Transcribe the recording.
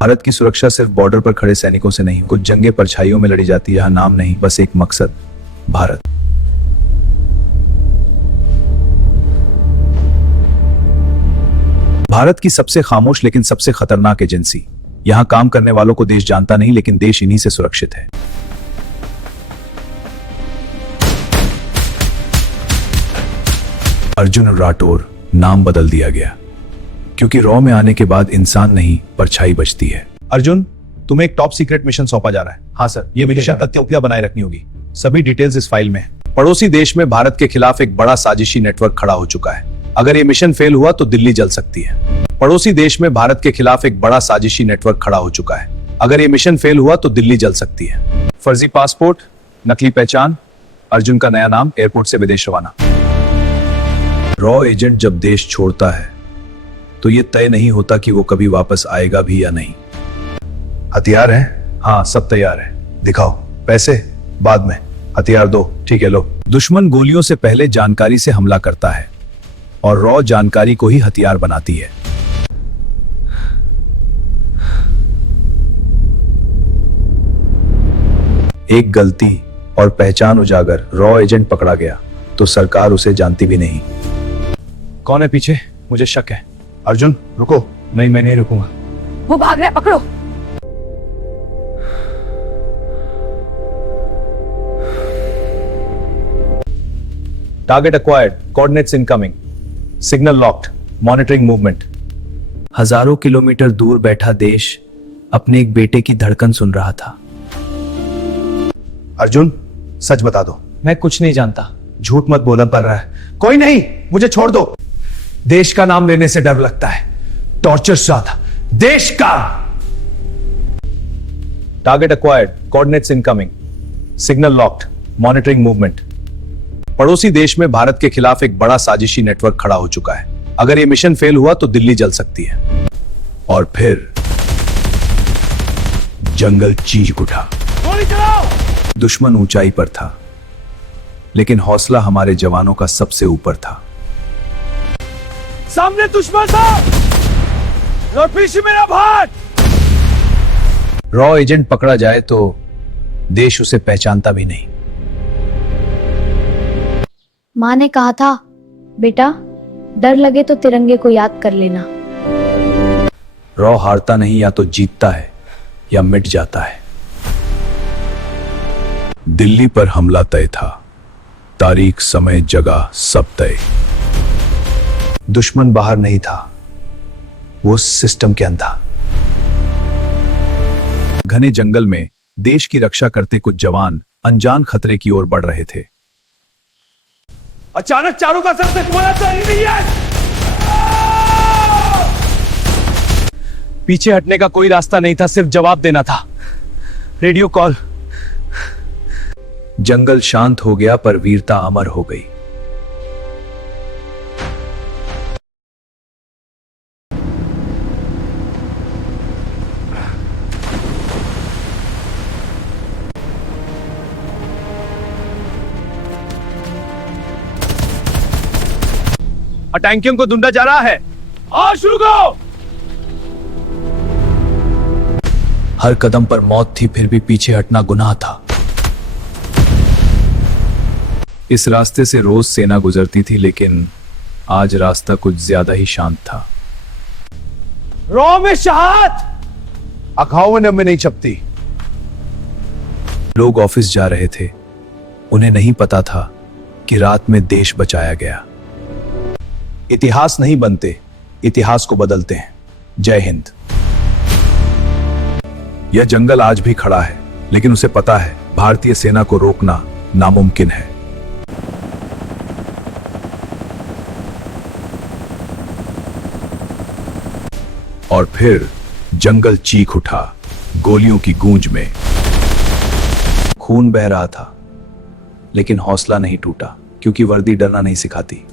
भारत की सुरक्षा सिर्फ बॉर्डर पर खड़े सैनिकों से नहीं, कुछ जंगें परछाइयों में लड़ी जाती है। यहाँ नाम नहीं, बस एक मकसद, भारत। भारत की सबसे खामोश लेकिन सबसे खतरनाक एजेंसी। यहाँ काम करने वालों को देश जानता नहीं, लेकिन देश इन्हीं से सुरक्षित है। अर्जुन राठौर नाम बदल दिया गया, क्योंकि रॉ में आने के बाद इंसान नहीं परछाई बचती है। अर्जुन, तुम्हें एक टॉप सीक्रेट मिशन सौंपा जा रहा है। हाँ सर, ये मिशन तथ्य बनाए रखनी होगी। सभी डिटेल्स इस फाइल में है। पड़ोसी देश में भारत के खिलाफ एक बड़ा साजिशी नेटवर्क खड़ा हो चुका है। अगर ये मिशन फेल हुआ तो दिल्ली जल सकती है। पड़ोसी देश में भारत के खिलाफ एक बड़ा साजिशी नेटवर्क खड़ा हो चुका है। अगर ये मिशन फेल हुआ तो दिल्ली जल सकती है। फर्जी पासपोर्ट, नकली पहचान, अर्जुन का नया नाम, एयरपोर्ट से विदेश रवाना। रॉ एजेंट जब देश छोड़ता है तो ये तय नहीं होता कि वो कभी वापस आएगा भी या नहीं। हथियार है? हाँ, सब तैयार है। दिखाओ। पैसे बाद में, हथियार दो। ठीक है, लो। दुश्मन गोलियों से पहले जानकारी से हमला करता है और रॉ जानकारी को ही हथियार बनाती है। एक गलती और पहचान उजागर, रॉ एजेंट पकड़ा गया तो सरकार उसे जानती भी नहीं। कौन है पीछे? मुझे शक है। अर्जुन, रुको। नहीं, मैं नहीं रुकूंगा। वो भाग रहा है, पकड़ो। Target acquired, coordinates incoming, signal locked, monitoring movement. हजारों किलोमीटर दूर बैठा देश अपने एक बेटे की धड़कन सुन रहा था। अर्जुन, सच बता दो। मैं कुछ नहीं जानता। झूठ मत बोलना पड़ रहा है। कोई नहीं, मुझे छोड़ दो। देश का नाम लेने से डर लगता है। टॉर्चर ज्यादा। देश का। Target acquired, coordinates incoming, signal locked, monitoring movement. पड़ोसी देश में भारत के खिलाफ एक बड़ा साजिशी नेटवर्क खड़ा हो चुका है। अगर यह मिशन फेल हुआ तो दिल्ली जल सकती है। और फिर जंगल चीख उठा। दुश्मन ऊंचाई पर था, लेकिन हौसला हमारे जवानों का सबसे ऊपर था। सामने दुश्मन था और पीछे मेरा भाट। रॉ एजेंट पकड़ा जाए तो देश उसे पहचानता भी नहीं। माँ ने कहा था, बेटा डर लगे तो तिरंगे को याद कर लेना। रॉ हारता नहीं, या तो जीतता है या मिट जाता है। दिल्ली पर हमला तय था। तारीख, समय, जगह सब तय। दुश्मन बाहर नहीं था, वो सिस्टम के अंदर। घने जंगल में देश की रक्षा करते कुछ जवान अनजान खतरे की ओर बढ़ रहे थे। अचानक चारों का सर से गोला चली रही है। पीछे हटने का कोई रास्ता नहीं था, सिर्फ जवाब देना था। Radio call. जंगल शांत हो गया, पर वीरता अमर हो गई। टैंकियों को ढूंढा जा रहा है। और शुरू करो। हर कदम पर मौत थी, फिर भी पीछे हटना गुनाह था। इस रास्ते से रोज सेना गुजरती थी, लेकिन आज रास्ता कुछ ज्यादा ही शांत था। रॉ में शहादत अखाओं में नहीं छपती। लोग ऑफिस जा रहे थे। उन्हें नहीं पता था कि रात में देश बचाया गया। इतिहास नहीं बनते, इतिहास को बदलते हैं। जय हिंद। यह जंगल आज भी खड़ा है, लेकिन उसे पता है भारतीय सेना को रोकना नामुमकिन है। और फिर जंगल चीख उठा, गोलियों की गूंज में। खून बह रहा था, लेकिन हौसला नहीं टूटा, क्योंकि वर्दी डरना नहीं सिखाती।